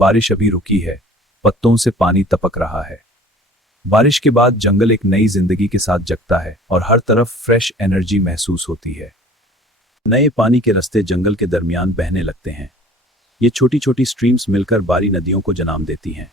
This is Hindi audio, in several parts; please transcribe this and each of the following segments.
बारिश अभी रुकी है, पत्तों से पानी टपक रहा है। बारिश के बाद जंगल एक नई जिंदगी के साथ जगता है और हर तरफ फ्रेश एनर्जी महसूस होती है। नए पानी के रास्ते जंगल के दरमियान बहने लगते हैं। ये छोटी छोटी स्ट्रीम्स मिलकर बड़ी नदियों को जन्म देती हैं।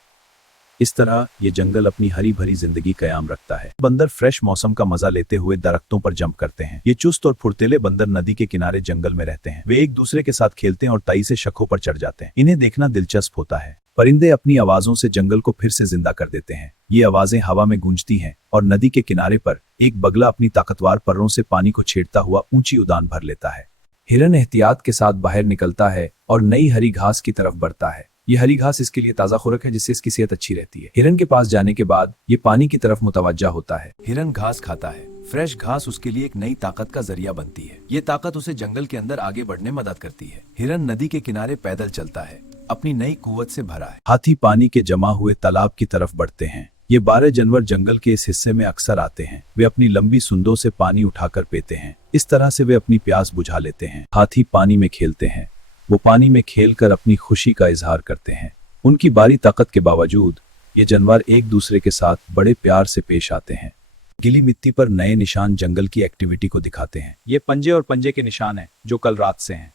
इस तरह ये जंगल अपनी हरी भरी जिंदगी कायम रखता है। बंदर फ्रेश मौसम का मजा लेते हुए दरख्तों पर जंप करते हैं। ये चुस्त और फुर्तीले बंदर नदी के किनारे जंगल में रहते हैं। वे एक दूसरे के साथ खेलते हैं और ताई से शखों पर चढ़ जाते हैं। इन्हें देखना दिलचस्प होता है। परिंदे अपनी आवाजों से जंगल को फिर से जिंदा कर देते हैं। ये आवाजें हवा में गूंजती हैं और नदी के किनारे पर एक बगला अपनी ताकतवर परों से पानी को छेड़ता हुआ ऊंची उड़ान भर लेता है। हिरन एहतियात के साथ बाहर निकलता है और नई हरी घास की तरफ बढ़ता है। ये हरी घास इसके लिए ताज़ा खुराक है, जिससे इसकी सेहत अच्छी रहती है। हिरन के पास जाने के बाद ये पानी की तरफ मुतवज्जा होता है। हिरन घास खाता है। फ्रेश घास उसके लिए एक नई ताकत का जरिया बनती है। ये ताकत उसे जंगल के अंदर आगे बढ़ने में मदद करती है। हिरन नदी के किनारे पैदल चलता है, अपनी नई कुव्वत से भरा है। हाथी पानी के जमा हुए तालाब की तरफ बढ़ते हैं। ये 12 जानवर जंगल के इस हिस्से में अक्सर आते हैं। वे अपनी लंबी सूंडों से पानी उठाकर पीते हैं। इस तरह से वे अपनी प्यास बुझा लेते हैं। हाथी पानी में खेलते हैं। वो पानी में खेलकर अपनी खुशी का इजहार करते हैं। उनकी भारी ताकत के बावजूद ये जानवर एक दूसरे के साथ बड़े प्यार से पेश आते हैं। गीली मिट्टी पर नए निशान जंगल की एक्टिविटी को दिखाते हैं। ये पंजे और पंजे के निशान हैं जो कल रात से हैं।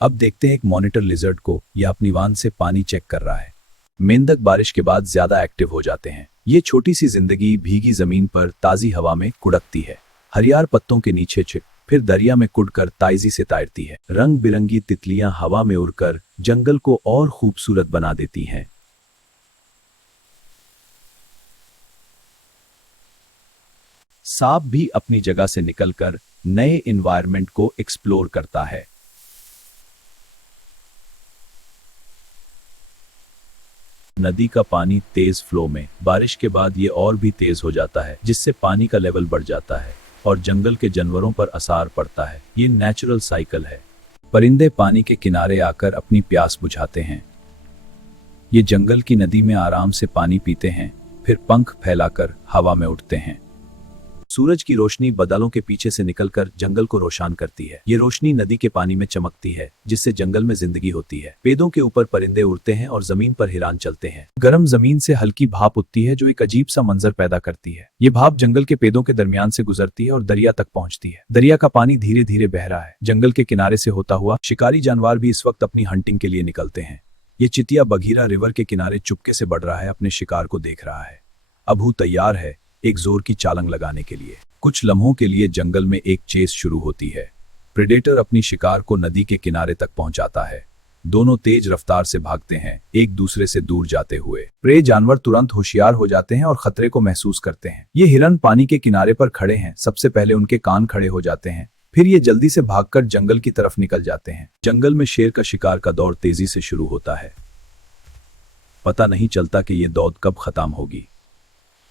अब देखते हैं एक मॉनिटर लिजर्ड को। यह अपनी वान से पानी चेक कर रहा है। मेंढक बारिश के बाद ज्यादा एक्टिव हो जाते हैं। ये छोटी सी जिंदगी भीगी जमीन पर ताजी हवा में कुड़कती है। हरियार पत्तों के नीचे छिप फिर दरिया में कुड़कर ताइजी से तैरती है। रंग बिरंगी तितलियां हवा में उड़कर जंगल को और खूबसूरत बना देती हैं। सांप भी अपनी जगह से निकलकर नए एनवायरनमेंट को एक्सप्लोर करता है। नदी का पानी तेज फ्लो में बारिश के बाद ये और भी तेज हो जाता है, जिससे पानी का लेवल बढ़ जाता है और जंगल के जानवरों पर असर पड़ता है। ये नेचुरल साइकिल है। परिंदे पानी के किनारे आकर अपनी प्यास बुझाते हैं। ये जंगल की नदी में आराम से पानी पीते हैं, फिर पंख फैलाकर हवा में उड़ते हैं। सूरज की रोशनी बादलों के पीछे से निकलकर जंगल को रोशन करती है। ये रोशनी नदी के पानी में चमकती है, जिससे जंगल में जिंदगी होती है। पेड़ों के ऊपर परिंदे उड़ते हैं और जमीन पर हिरन चलते हैं। गर्म जमीन से हल्की भाप उठती है जो एक अजीब सा मंजर पैदा करती है। ये भाप जंगल के पेड़ों के दरमियान से गुजरती है और दरिया तक पहुंचती है। दरिया का पानी धीरे धीरे बह रहा है। जंगल के किनारे से होता हुआ शिकारी जानवर भी इस वक्त अपनी हंटिंग के लिए निकलते हैं। ये चितिया बघीरा रिवर के किनारे चुपके से बढ़ रहा है, अपने शिकार को देख रहा है। अब वो तैयार है एक जोर की चालंग लगाने के लिए। कुछ लम्हों के लिए जंगल में एक चेस शुरू होती है। प्रेडेटर अपनी शिकार को नदी के किनारे तक पहुंचाता है। दोनों तेज रफ्तार से भागते हैं, एक दूसरे से दूर जाते हुए। प्रे जानवर तुरंत होशियार हो जाते हैं और खतरे को महसूस करते हैं। ये हिरन पानी के किनारे पर खड़े हैं। सबसे पहले उनके कान खड़े हो जाते हैं, फिर ये जल्दी से भागकर जंगल की तरफ निकल जाते हैं। जंगल में शेर का शिकार का दौर तेजी से शुरू होता है। पता नहीं चलता कि ये दौड़ कब खत्म होगी,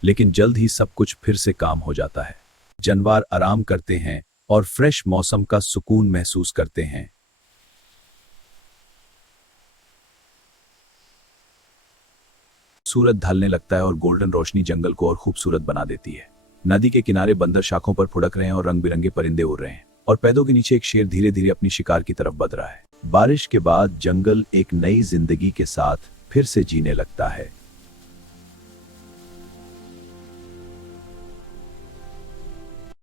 लेकिन जल्द ही सब कुछ फिर से काम हो जाता है। जानवर आराम करते हैं और फ्रेश मौसम का सुकून महसूस करते हैं। सूरज ढलने लगता है और गोल्डन रोशनी जंगल को और खूबसूरत बना देती है। नदी के किनारे बंदर शाखों पर फुड़क रहे हैं और रंग बिरंगे परिंदे उड़ रहे हैं और पेड़ों के नीचे एक शेर धीरे धीरे अपनी शिकार की तरफ बढ़ रहा है। बारिश के बाद जंगल एक नई जिंदगी के साथ फिर से जीने लगता है।